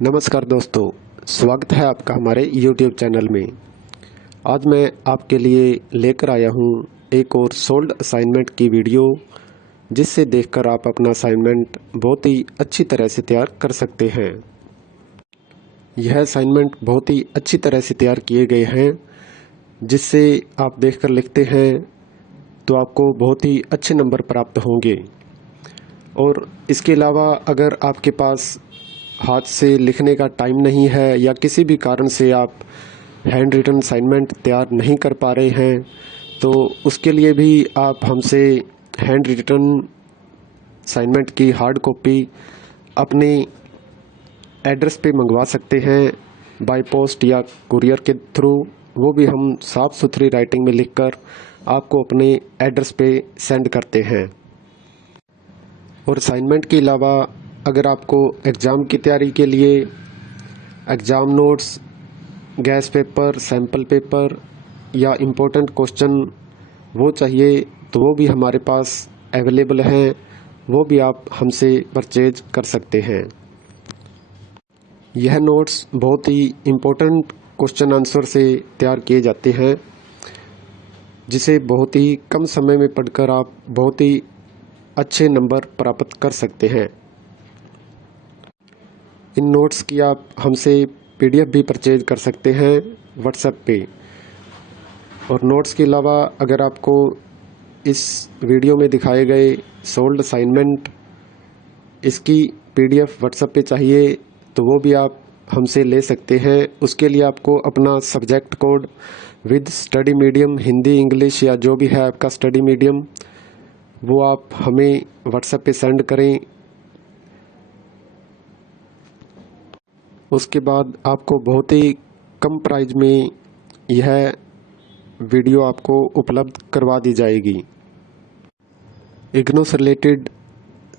नमस्कार दोस्तों, स्वागत है आपका हमारे YouTube चैनल में। आज मैं आपके लिए लेकर आया हूँ एक और सोल्ड असाइनमेंट की वीडियो, जिससे देखकर आप अपना असाइनमेंट बहुत ही अच्छी तरह से तैयार कर सकते हैं। यह असाइनमेंट बहुत ही अच्छी तरह से तैयार किए गए हैं, जिससे आप देखकर लिखते हैं तो आपको बहुत ही अच्छे नंबर प्राप्त होंगे। और इसके अलावा अगर आपके पास हाथ से लिखने का टाइम नहीं है या किसी भी कारण से आप हैंड रिटन असाइनमेंट तैयार नहीं कर पा रहे हैं, तो उसके लिए भी आप हमसे हैंड रिटन असाइनमेंट की हार्ड कॉपी अपने एड्रेस पे मंगवा सकते हैं, बाय पोस्ट या कुरियर के थ्रू। वो भी हम साफ़ सुथरी राइटिंग में लिखकर आपको अपने एड्रेस पे सेंड करते हैं। और असाइनमेंट के अलावा अगर आपको एग्ज़ाम की तैयारी के लिए exam notes, gas paper, sample paper या इम्पोर्टेंट क्वेश्चन वो चाहिए, तो वो भी हमारे पास अवेलेबल हैं। वो भी आप हमसे परचेज कर सकते हैं। यह नोट्स बहुत ही इम्पोर्टेंट क्वेश्चन आंसर से तैयार किए जाते हैं, जिसे बहुत ही कम समय में पढ़कर आप बहुत ही अच्छे नंबर प्राप्त कर सकते हैं। इन नोट्स की आप हमसे PDF भी परचेज कर सकते हैं व्हाट्सएप पे। और नोट्स के अलावा अगर आपको इस वीडियो में दिखाए गए सोल्ड असाइनमेंट इसकी PDF व्हाट्सएप पे चाहिए, तो वो भी आप हमसे ले सकते हैं। उसके लिए आपको अपना subject code with study medium, Hindi, English या जो भी है आपका स्टडी मीडियम, वो आप हमें व्हाट्सएप पे सेंड करें। उसके बाद आपको बहुत ही कम प्राइस में यह वीडियो आपको उपलब्ध करवा दी जाएगी। इग्नू से रिलेटेड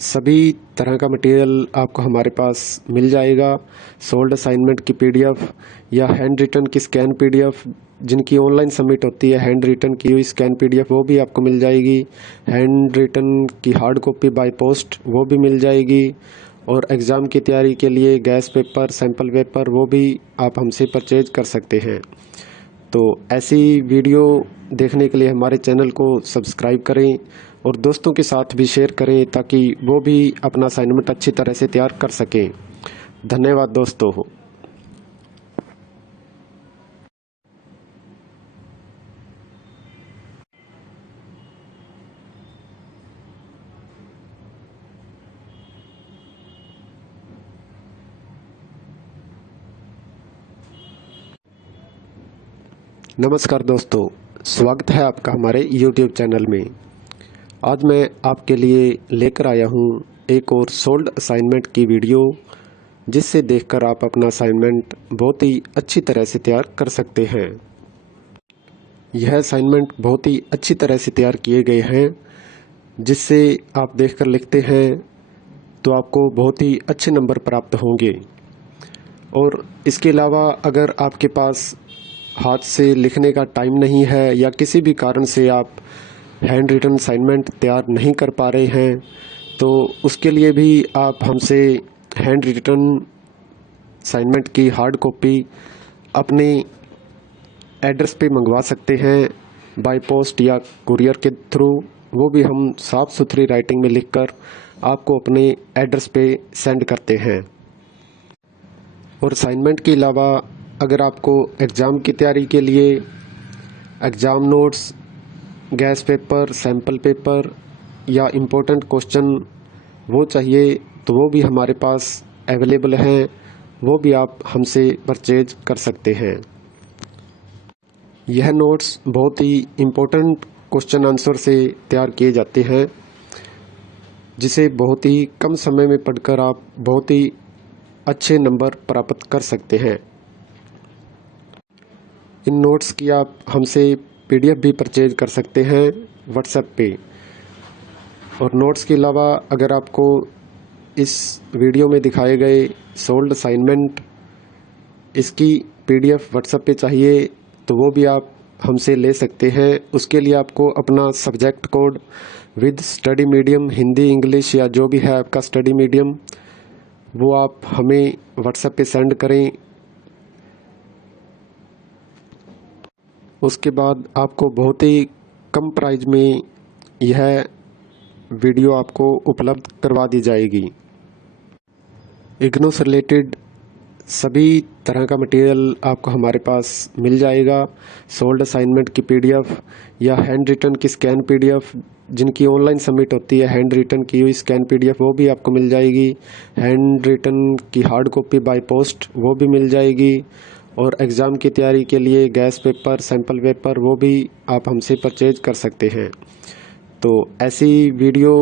सभी तरह का मटेरियल आपको हमारे पास मिल जाएगा। सोल्ड असाइनमेंट की PDF या हैंड रिटन की स्कैन PDF, जिनकी ऑनलाइन सबमिट होती है, हैंड रिटन की हुई स्कैन PDF वो भी आपको मिल जाएगी। हैंड रिटन की हार्ड कॉपी बाय पोस्ट वो भी मिल जाएगी। और एग्ज़ाम की तैयारी के लिए गैस पेपर, सैम्पल पेपर वो भी आप हमसे परचेज कर सकते हैं। तो ऐसी वीडियो देखने के लिए हमारे चैनल को सब्सक्राइब करें और दोस्तों के साथ भी शेयर करें, ताकि वो भी अपना असाइनमेंट अच्छी तरह से तैयार कर सकें। धन्यवाद दोस्तों। नमस्कार दोस्तों, स्वागत है आपका हमारे YouTube चैनल में। आज मैं आपके लिए लेकर आया हूँ एक और सोल्ड असाइनमेंट की वीडियो, जिससे देखकर आप अपना असाइनमेंट बहुत ही अच्छी तरह से तैयार कर सकते हैं। यह असाइनमेंट बहुत ही अच्छी तरह से तैयार किए गए हैं, जिससे आप देखकर लिखते हैं तो आपको बहुत ही अच्छे नंबर प्राप्त होंगे। और इसके अलावा अगर आपके पास हाथ से लिखने का टाइम नहीं है या किसी भी कारण से आप हैंड रिटन असाइनमेंट तैयार नहीं कर पा रहे हैं, तो उसके लिए भी आप हमसे हैंड रिटन असाइनमेंट की हार्ड कॉपी अपने एड्रेस पे मंगवा सकते हैं, बाय पोस्ट या कुरियर के थ्रू। वो भी हम साफ़ सुथरी राइटिंग में लिखकर आपको अपने एड्रेस पे सेंड करते हैं। और असाइनमेंट के अलावा अगर आपको एग्ज़ाम की तैयारी के लिए exam notes, gas paper, sample paper या इम्पोर्टेंट क्वेश्चन वो चाहिए, तो वो भी हमारे पास अवेलेबल हैं। वो भी आप हमसे परचेज कर सकते हैं। यह नोट्स बहुत ही इम्पोर्टेंट क्वेश्चन आंसर से तैयार किए जाते हैं, जिसे बहुत ही कम समय में पढ़कर आप बहुत ही अच्छे नंबर प्राप्त कर सकते हैं। इन नोट्स की आप हमसे PDF भी परचेज कर सकते हैं व्हाट्सएप पे। और नोट्स के अलावा अगर आपको इस वीडियो में दिखाए गए सोल्ड असाइनमेंट इसकी PDF व्हाट्सएप पे चाहिए, तो वो भी आप हमसे ले सकते हैं। उसके लिए आपको अपना subject code with study medium, Hindi, English या जो भी है आपका स्टडी मीडियम, वो आप हमें व्हाट्सएप पे सेंड करें। उसके बाद आपको बहुत ही कम प्राइस में यह वीडियो आपको उपलब्ध करवा दी जाएगी। इग्नू से रिलेटेड सभी तरह का मटेरियल आपको हमारे पास मिल जाएगा। सोल्ड असाइनमेंट की पीडीएफ या हैंड रिटन की स्कैन पीडीएफ, जिनकी ऑनलाइन सबमिट होती है, हैंड रिटन की हुई स्कैन पीडीएफ वो भी आपको मिल जाएगी। हैंड रिटन की हार्ड कॉपी बाय पोस्ट वो भी मिल जाएगी। और एग्ज़ाम की तैयारी के लिए गैस पेपर, सैम्पल पेपर वो भी आप हमसे परचेज कर सकते हैं। तो ऐसी वीडियो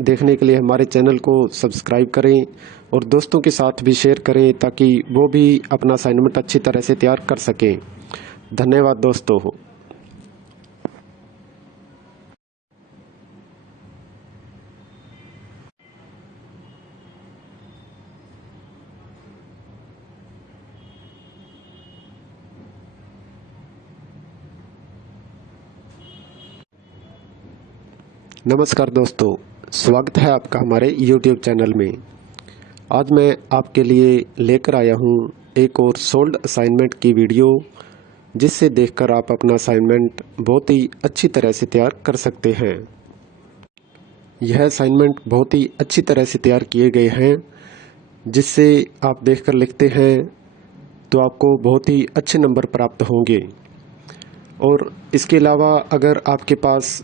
देखने के लिए हमारे चैनल को सब्सक्राइब करें और दोस्तों के साथ भी शेयर करें ताकि वो भी अपना असाइनमेंट अच्छी तरह से तैयार कर सकें। धन्यवाद दोस्तों। नमस्कार दोस्तों, स्वागत है आपका हमारे YouTube चैनल में। आज मैं आपके लिए लेकर आया हूँ एक और सोल्ड असाइनमेंट की वीडियो, जिससे देखकर आप अपना असाइनमेंट बहुत ही अच्छी तरह से तैयार कर सकते हैं। यह असाइनमेंट बहुत ही अच्छी तरह से तैयार किए गए हैं, जिससे आप देखकर लिखते हैं तो आपको बहुत ही अच्छे नंबर प्राप्त होंगे। और इसके अलावा अगर आपके पास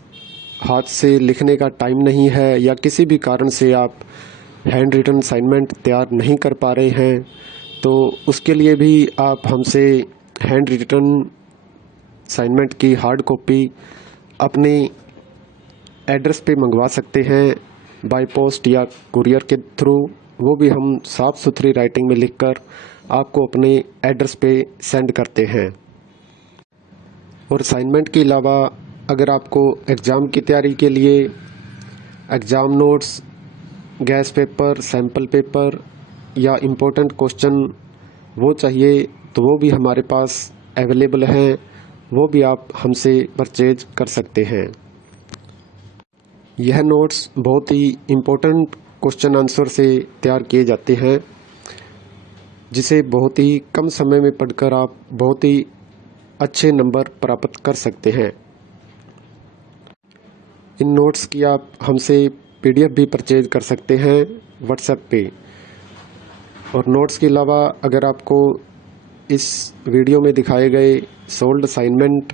हाथ से लिखने का टाइम नहीं है या किसी भी कारण से आप हैंड रिटन असाइनमेंट तैयार नहीं कर पा रहे हैं, तो उसके लिए भी आप हमसे हैंड रिटन असाइनमेंट की हार्ड कॉपी अपने एड्रेस पे मंगवा सकते हैं, बाय पोस्ट या कुरियर के थ्रू। वो भी हम साफ़ सुथरी राइटिंग में लिखकर आपको अपने एड्रेस पे सेंड करते हैं। और असाइनमेंट के अलावा अगर आपको एग्ज़ाम की तैयारी के लिए exam notes, gas paper, sample paper या इम्पोर्टेंट क्वेश्चन वो चाहिए, तो वो भी हमारे पास अवेलेबल हैं। वो भी आप हमसे परचेज कर सकते हैं। यह नोट्स बहुत ही इम्पोर्टेंट क्वेश्चन आंसर से तैयार किए जाते हैं, जिसे बहुत ही कम समय में पढ़कर आप बहुत ही अच्छे नंबर प्राप्त कर सकते हैं। इन नोट्स की आप हमसे पीडीएफ भी परचेज कर सकते हैं व्हाट्सएप पे। और नोट्स के अलावा अगर आपको इस वीडियो में दिखाए गए सोल्ड असाइनमेंट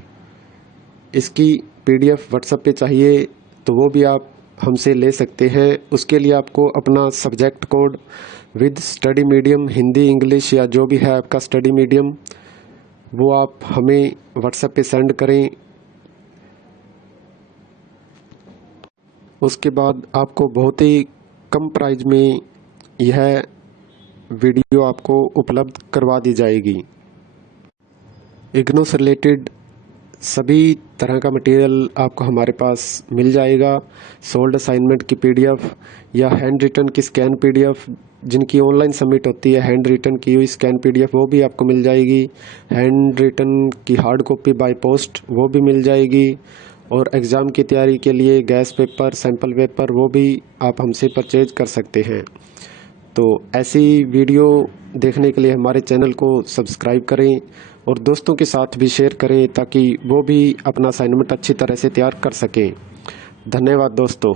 इसकी पीडीएफ व्हाट्सएप पे चाहिए, तो वो भी आप हमसे ले सकते हैं। उसके लिए आपको अपना subject code with study medium, Hindi, English या जो भी है आपका स्टडी मीडियम, वो आप हमें व्हाट्सएप पे सेंड करें। उसके बाद आपको बहुत ही कम प्राइस में यह वीडियो आपको उपलब्ध करवा दी जाएगी। इग्नू से रिलेटेड सभी तरह का मटेरियल आपको हमारे पास मिल जाएगा। सोल्ड असाइनमेंट की पीडीएफ या हैंड रिटन की स्कैन पीडीएफ, जिनकी ऑनलाइन सबमिट होती है, हैंड रिटन की हुई स्कैन पीडीएफ वो भी आपको मिल जाएगी। हैंड रिटन की हार्ड कॉपी बाय पोस्ट वो भी मिल जाएगी। और एग्ज़ाम की तैयारी के लिए गैस पेपर, सैम्पल पेपर वो भी आप हमसे परचेज कर सकते हैं। तो ऐसी वीडियो देखने के लिए हमारे चैनल को सब्सक्राइब करें और दोस्तों के साथ भी शेयर करें ताकि वो भी अपना असाइनमेंट अच्छी तरह से तैयार कर सकें। धन्यवाद दोस्तों।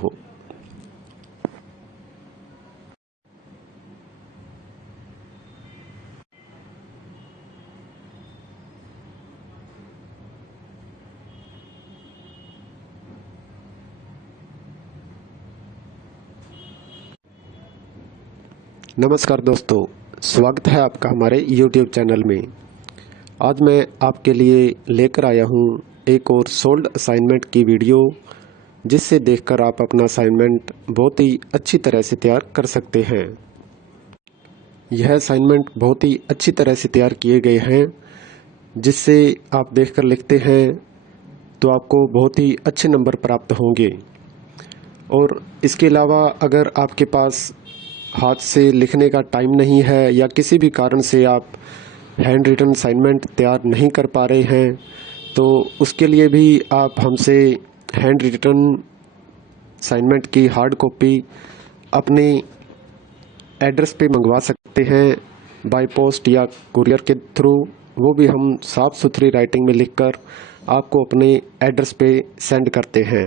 नमस्कार दोस्तों, स्वागत है आपका हमारे YouTube चैनल में। आज मैं आपके लिए लेकर आया हूँ एक और सोल्ड असाइनमेंट की वीडियो, जिससे देखकर आप अपना असाइनमेंट बहुत ही अच्छी तरह से तैयार कर सकते हैं। यह असाइनमेंट बहुत ही अच्छी तरह से तैयार किए गए हैं, जिससे आप देखकर लिखते हैं तो आपको बहुत ही अच्छे नंबर प्राप्त होंगे। और इसके अलावा अगर आपके पास हाथ से लिखने का टाइम नहीं है या किसी भी कारण से आप हैंड रिटन असाइनमेंट तैयार नहीं कर पा रहे हैं, तो उसके लिए भी आप हमसे हैंड रिटन असाइनमेंट की हार्ड कॉपी अपने एड्रेस पे मंगवा सकते हैं बाय पोस्ट या कुरियर के थ्रू, वो भी हम साफ़ सुथरी राइटिंग में लिखकर आपको अपने एड्रेस पे सेंड करते हैं।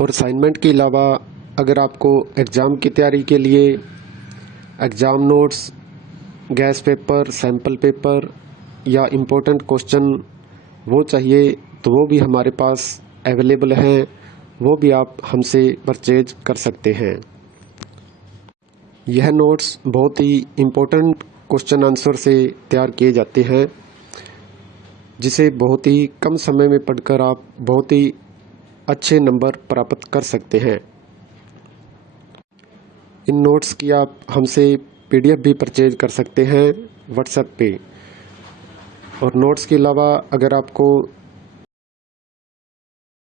और असाइनमेंट के अलावा अगर आपको एग्ज़ाम की तैयारी के लिए exam notes, gas paper, sample paper या इम्पोर्टेंट क्वेश्चन वो चाहिए तो वो भी हमारे पास अवेलेबल हैं, वो भी आप हमसे परचेज कर सकते हैं। यह नोट्स बहुत ही इम्पोर्टेंट क्वेश्चन आंसर से तैयार किए जाते हैं, जिसे बहुत ही कम समय में पढ़कर आप बहुत ही अच्छे नंबर प्राप्त कर सकते हैं। इन नोट्स की आप हमसे PDF भी परचेज कर सकते हैं व्हाट्सएप पे। और नोट्स के अलावा अगर आपको